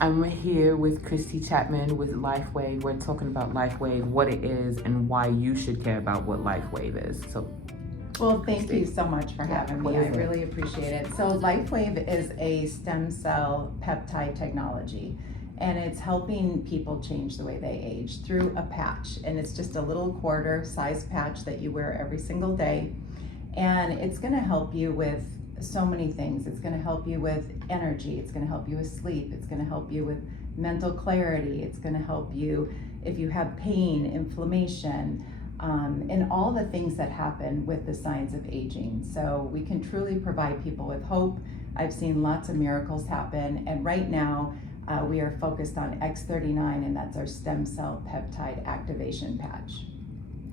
I'm here with Kristie Chapman with LifeWave. We're talking about LifeWave, what it is, and why you should care about what LifeWave is. So, well, thank you so much for having me. I really appreciate it. So LifeWave is a stem cell peptide technology, and it's helping people change the way they age through a patch. And it's just a little quarter size patch that you wear every single day. And it's gonna help you with so many things. It's gonna help you with energy. It's gonna help you with sleep. It's gonna help you with mental clarity. It's gonna help you if you have pain, inflammation, and all the things that happen with the signs of aging. So we can truly provide people with hope. I've seen lots of miracles happen, and right now we are focused on X39, and that's our stem cell peptide activation patch.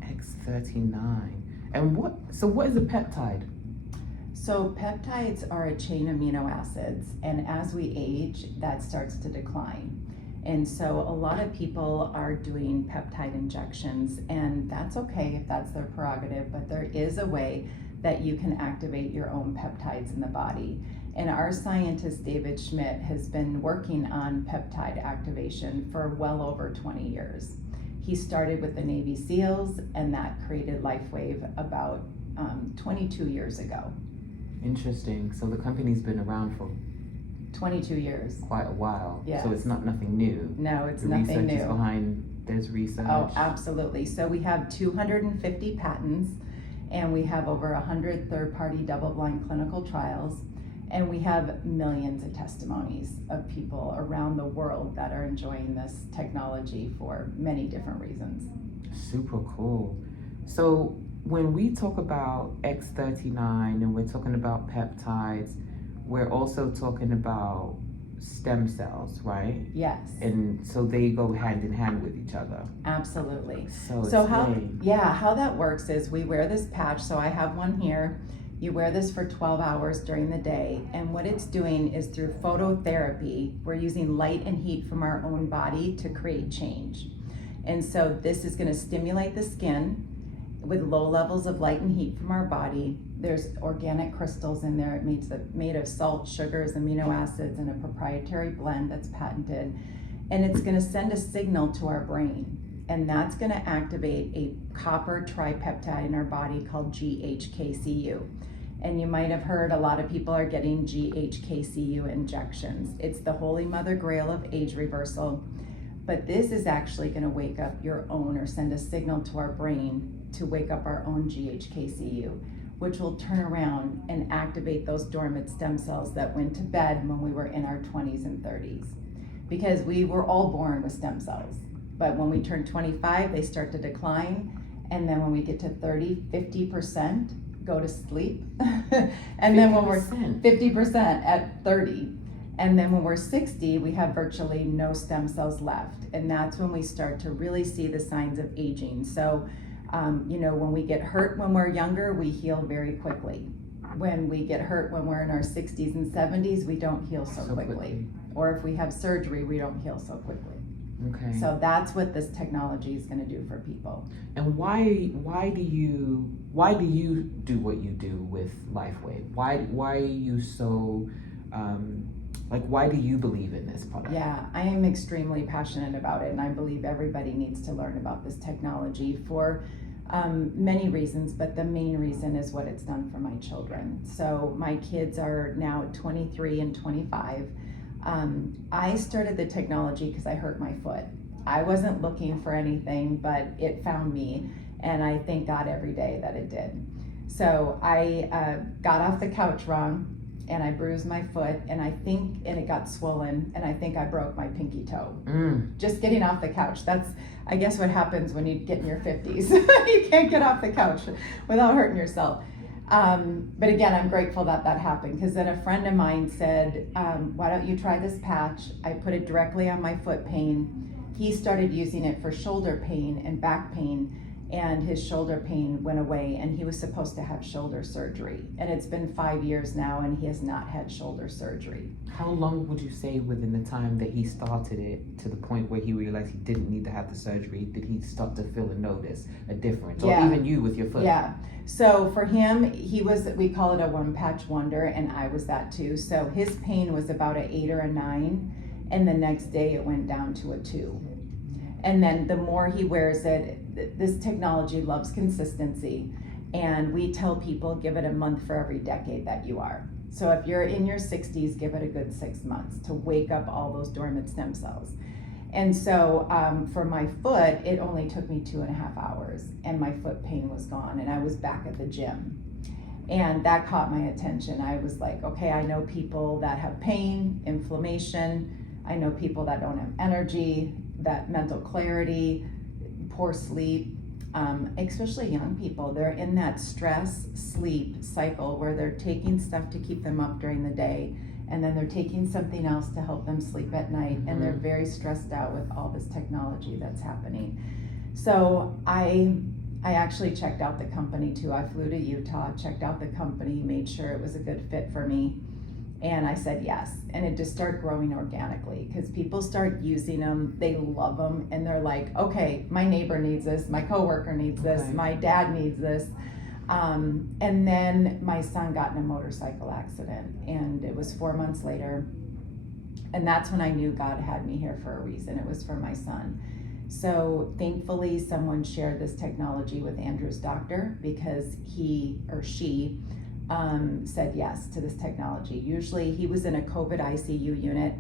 X39. And what is a peptide? So peptides are a chain of amino acids, and as we age, that starts to decline. And so a lot of people are doing peptide injections, and that's okay if that's their prerogative, but there is a way that you can activate your own peptides in the body. And our scientist, David Schmidt, has been working on peptide activation for well over 20 years. He started with the Navy SEALs, and that created LifeWave about 22 years ago. Interesting. So the company's been around for 22 years. Quite a while. Yes. So it's not nothing new. No, it's the nothing new. Research is behind, there's research. Oh, absolutely. So we have 250 patents, and we have over 100 third-party double-blind clinical trials, and we have millions of testimonies of people around the world that are enjoying this technology for many different reasons. Super cool. So when we talk about X39 and we're talking about peptides, we're also talking about stem cells, right? Yes. And so they go hand in hand with each other. Absolutely. So how that works is we wear this patch. So I have one here. You wear this for 12 hours during the day, and what it's doing is through phototherapy, we're using light and heat from our own body to create change. And so this is going to stimulate the skin with low levels of light and heat from our body. There's organic crystals in there. It's made of salt, sugars, amino acids, and a proprietary blend that's patented. And it's going to send a signal to our brain, and that's going to activate a copper tripeptide in our body called GHKCU. And you might have heard a lot of people are getting GHKCU injections. It's the holy mother grail of age reversal, but this is actually going to wake up your own, or send a signal to our brain to wake up our own GHKCU, which will turn around and activate those dormant stem cells that went to bed when we were in our 20s and 30s. Because we were all born with stem cells, but when we turn 25, they start to decline, and then when we get to 30, 50% go to sleep, and then when we're 50% at 30, and then when we're 60, we have virtually no stem cells left, and that's when we start to really see the signs of aging. So, when we get hurt when we're younger, we heal very quickly. When we get hurt when we're in our 60s and 70s, we don't heal so quickly. Or if we have surgery, we don't heal so quickly. Okay. So that's what this technology is going to do for people. And why do you do what you do with LifeWave? Why are you so why do you believe in this product? Yeah, I am extremely passionate about it, and I believe everybody needs to learn about this technology for many reasons, but the main reason is what it's done for my children. So my kids are now 23 and 25. I started the technology because I hurt my foot. I wasn't looking for anything, but it found me, and I thank God every day that it did. So I got off the couch wrong, and I bruised my foot, and it got swollen, and I think I broke my pinky toe. Just getting off the couch. That's, I guess, what happens when you get in your 50s. You can't get off the couch without hurting yourself. But again, I'm grateful that happened, because then a friend of mine said, why don't you try this patch? I put it directly on my foot pain. He started using it for shoulder pain and back pain, and his shoulder pain went away, and he was supposed to have shoulder surgery. And it's been 5 years now, and he has not had shoulder surgery. How long would you say within the time that he started it to the point where he realized he didn't need to have the surgery, did he start to feel and notice a difference? Yeah. Or even you with your foot? Yeah. So for him, we call it a one patch wonder, and I was that too. So his pain was about an 8 or a 9. and the next day it went down to a 2. And then the more he wears it, this technology loves consistency. And we tell people, give it a month for every decade that you are. So if you're in your 60s, give it a good 6 months to wake up all those dormant stem cells. And so for my foot, it only took me 2.5 hours, and my foot pain was gone, and I was back at the gym. And that caught my attention. I was like, okay, I know people that have pain, inflammation. I know people that don't have energy, that mental clarity, poor sleep, especially young people. They're in that stress sleep cycle where they're taking stuff to keep them up during the day, and then they're taking something else to help them sleep at night, and they're very stressed out with all this technology that's happening. So I actually checked out the company too. I flew to Utah, checked out the company, made sure it was a good fit for me, and I said yes. And it just started growing organically because people start using them, they love them, and they're like, okay, my neighbor needs this, my coworker needs this, my dad needs this. And then my son got in a motorcycle accident, and it was 4 months later. And that's when I knew God had me here for a reason. It was for my son. So thankfully, someone shared this technology with Andrew's doctor because he or she said yes to this technology. Usually he was in a COVID ICU unit.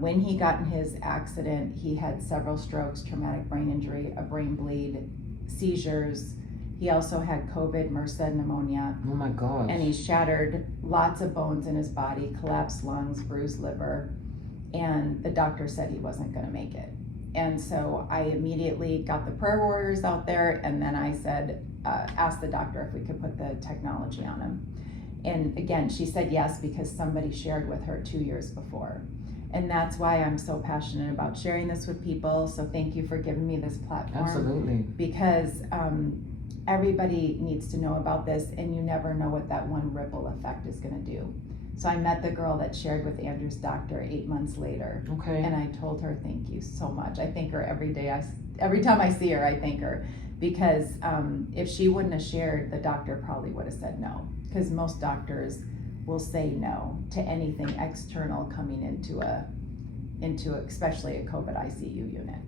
When he got in his accident, he had several strokes, traumatic brain injury, a brain bleed, seizures. He also had COVID, MRSA, pneumonia. Oh my gosh. And he shattered lots of bones in his body, collapsed lungs, bruised liver, and the doctor said he wasn't going to make it. And so I immediately got the prayer warriors out there, and then I said, asked the doctor if we could put the technology on him. And again, she said yes because somebody shared with her 2 years before. And that's why I'm so passionate about sharing this with people. So thank you for giving me this platform. Absolutely. Because everybody needs to know about this, and you never know what that one ripple effect is going to do. So I met the girl that shared with Andrew's doctor 8 months later. Okay. And I told her, thank you so much. I thank her every day. Every time I see her, I thank her. Because if she wouldn't have shared, the doctor probably would have said no. Because most doctors will say no to anything external coming into especially a COVID ICU unit.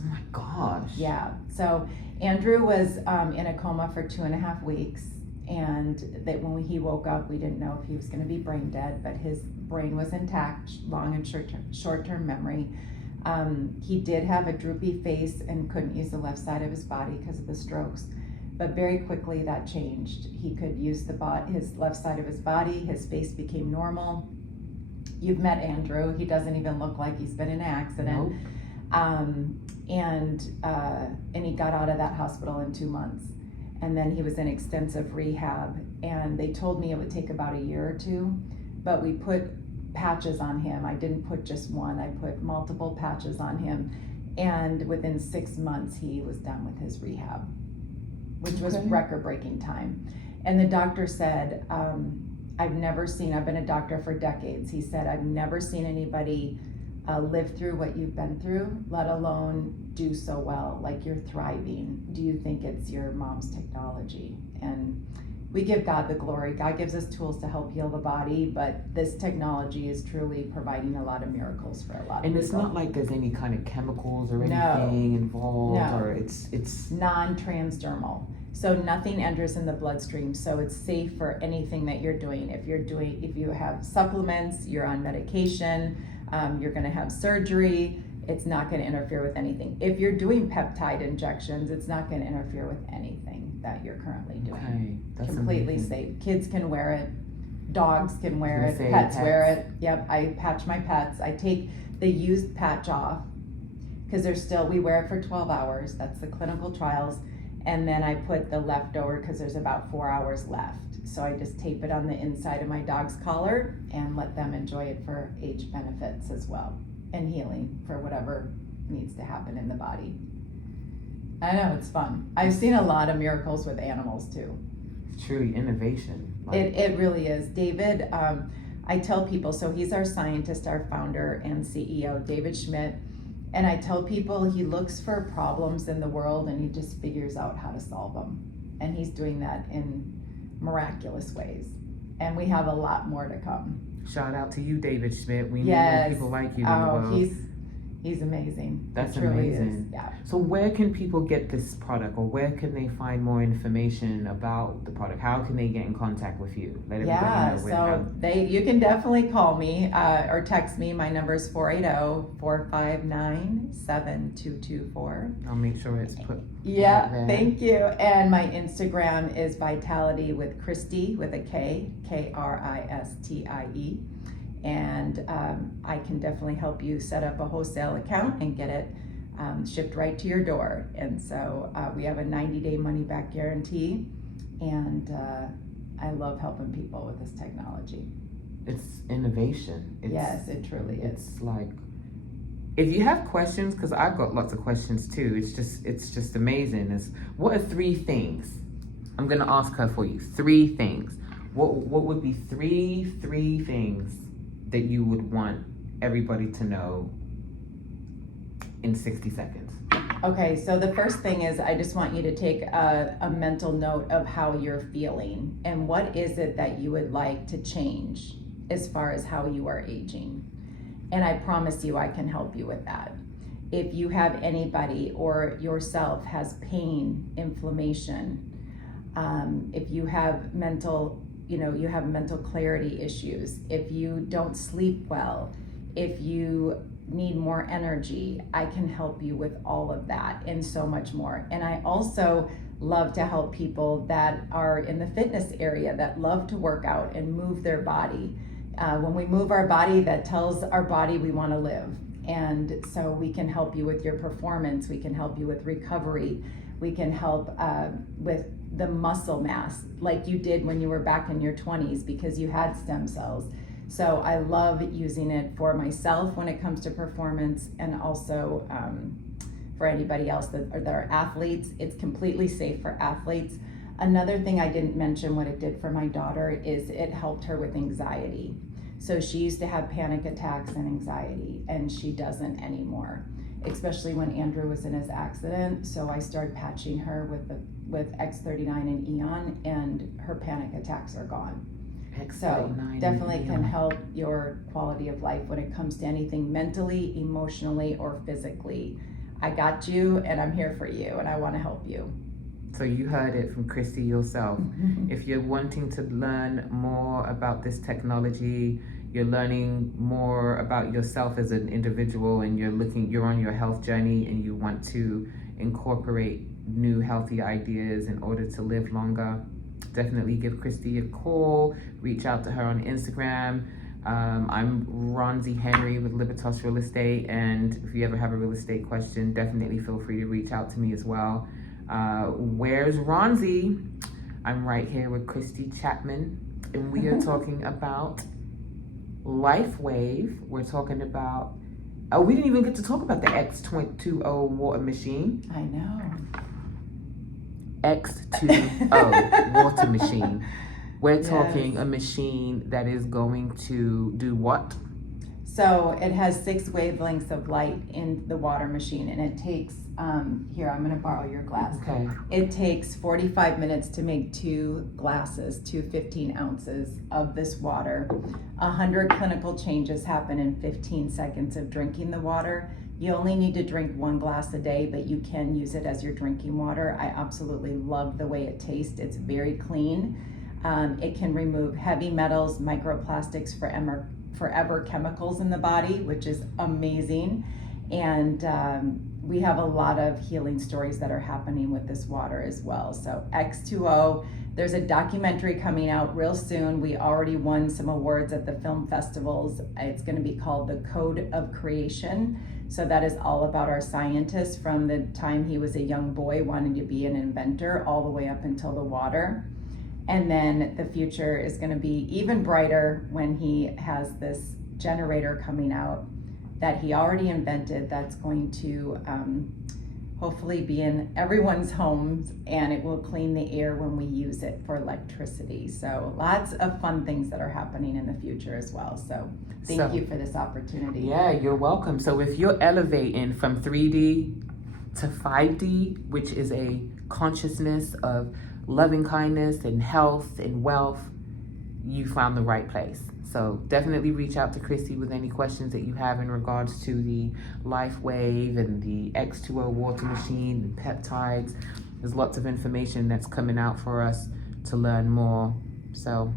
Oh my gosh. Yeah. So Andrew was in a coma for 2.5 weeks. And that when he woke up, we didn't know if he was going to be brain dead, but his brain was intact, long and short-term memory. He did have a droopy face and couldn't use the left side of his body because of the strokes. But very quickly that changed. He could use his left side of his body. His face became normal. You've met Andrew. He doesn't even look like he's been in an accident. Nope. And he got out of that hospital in 2 months. And then he was in extensive rehab, and they told me it would take about a year or two, but we put patches on him. I didn't put just one, I put multiple patches on him, and within 6 months he was done with his rehab, which was record-breaking time. And the doctor said, I've been a doctor for decades. He said, I've never seen anybody live through what you've been through, let alone do so well, like you're thriving. Do you think it's your mom's technology? And we give God the glory. God gives us tools to help heal the body, but this technology is truly providing a lot of miracles for a lot of people. And it's not like there's any kind of chemicals or anything involved, or it's non-transdermal. So nothing enters in the bloodstream, so it's safe for anything that you're doing. If you have supplements, you're on medication, you're going to have surgery, it's not going to interfere with anything. If you're doing peptide injections, it's not going to interfere with anything that you're currently doing. Okay, that's completely amazing. safe. Kids can wear it, dogs can wear it, pets wear it. Yep, I patch my pets. I take the used patch off because we wear it for 12 hours. That's the clinical trials. And then I put the leftover because there's about 4 hours left. So I just tape it on the inside of my dog's collar and let them enjoy it for age benefits as well, and healing for whatever needs to happen in the body. I know, it's fun. I've seen a lot of miracles with animals too. It's truly innovation. It really is. David, I tell people, so he's our scientist, our founder and CEO, David Schmidt. And I tell people he looks for problems in the world and he just figures out how to solve them. And he's doing that in miraculous ways. And we have a lot more to come. Shout out to you, David Schmidt. We need more Yes. people like you in the world. He's amazing. That's He truly amazing. is. Yeah. So where can people get this product, or where can they find more information about the product? How can they get in contact with you? Let everybody Yeah, know so you can definitely call me or text me. My number is 480-459-7224. I'll make sure it's put Yeah, right there. thank you. And my Instagram is Vitality with Kristie with a K, Kristie. And I can definitely help you set up a wholesale account and get it shipped right to your door. And so we have a 90-day money-back guarantee, and I love helping people with this technology. It's innovation. Yes, it truly is. It's like, if you have questions, because I've got lots of questions too. It's just amazing. What are 3 things? I'm gonna ask her for you. 3 things. What would be three things that you would want everybody to know in 60 seconds? Okay, so the first thing is I just want you to take a mental note of how you're feeling and what is it that you would like to change as far as how you are aging. And I promise you I can help you with that. If you have anybody or yourself has pain, inflammation, if you have mental clarity issues, if you don't sleep well, if you need more energy, I can help you with all of that and so much more. And I also love to help people that are in the fitness area that love to work out and move their body. When we move our body, that tells our body we want to live. And so we can help you with your performance, we can help you with recovery, we can help with the muscle mass like you did when you were back in your 20s because you had stem cells. So I love using it for myself when it comes to performance, and also for anybody else that are athletes. It's completely safe for athletes. Another thing I didn't mention what it did for my daughter is it helped her with anxiety. So she used to have panic attacks and anxiety, and she doesn't anymore, especially when Andrew was in his accident. So I started patching her with X39 and Eon, and her panic attacks are gone. So definitely can help your quality of life when it comes to anything mentally, emotionally, or physically. I got you, and I'm here for you, and I want to help you. So you heard it from Kristie yourself. If you're wanting to learn more about this technology, you're learning more about yourself as an individual, and you're on your health journey, and you want to incorporate new healthy ideas in order to live longer, definitely give Kristie a call. Reach out to her on Instagram. I'm Ronzee Henry with Libertas Real Estate, and if you ever have a real estate question, definitely feel free to reach out to me as well. Where's Ronzee? I'm right here with Kristie Chapman, and we are talking about LifeWave. We're talking about, we didn't even get to talk about the X20 water machine. I know. X20 water machine. We're talking Yes. a machine that is going to do what? So it has 6 wavelengths of light in the water machine, and it takes, here, I'm gonna borrow your glass. Okay. It takes 45 minutes to make 2 glasses, 2 15 ounces of this water. 100 clinical changes happen in 15 seconds of drinking the water. You only need to drink 1 glass a day, but you can use it as your drinking water. I absolutely love the way it tastes. It's very clean. It can remove heavy metals, microplastics, forever chemicals in the body, which is amazing. And we have a lot of healing stories that are happening with this water as well. So X2O, there's a documentary coming out real soon. We already won some awards at the film festivals. It's going to be called The Code of Creation. So that is all about our scientist from the time he was a young boy wanting to be an inventor all the way up until the water. And then the future is going to be even brighter when he has this generator coming out that he already invented that's going to hopefully be in everyone's homes, and it will clean the air when we use it for electricity. So lots of fun things that are happening in the future as well. So thank you for this opportunity. Yeah, you're welcome. So if you're elevating from 3D to 5D, which is a consciousness of loving kindness and health and wealth, you found the right place. So definitely reach out to Kristie with any questions that you have in regards to the LifeWave and the X2O water machine, the peptides. There's lots of information that's coming out for us to learn more. So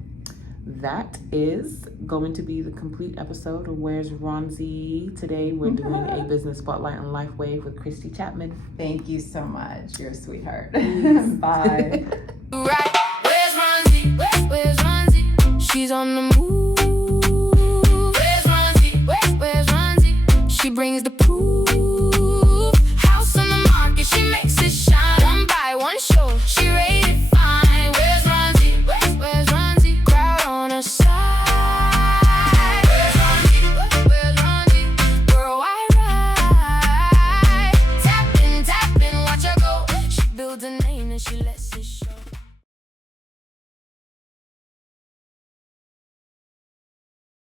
that is going to be the complete episode of Where's Ronzee. Today we're doing a business spotlight on LifeWave with Kristie Chapman. Thank you so much. You're a sweetheart. Bye. Right, where's Ronzee? Where's Ronzee? She's on the move.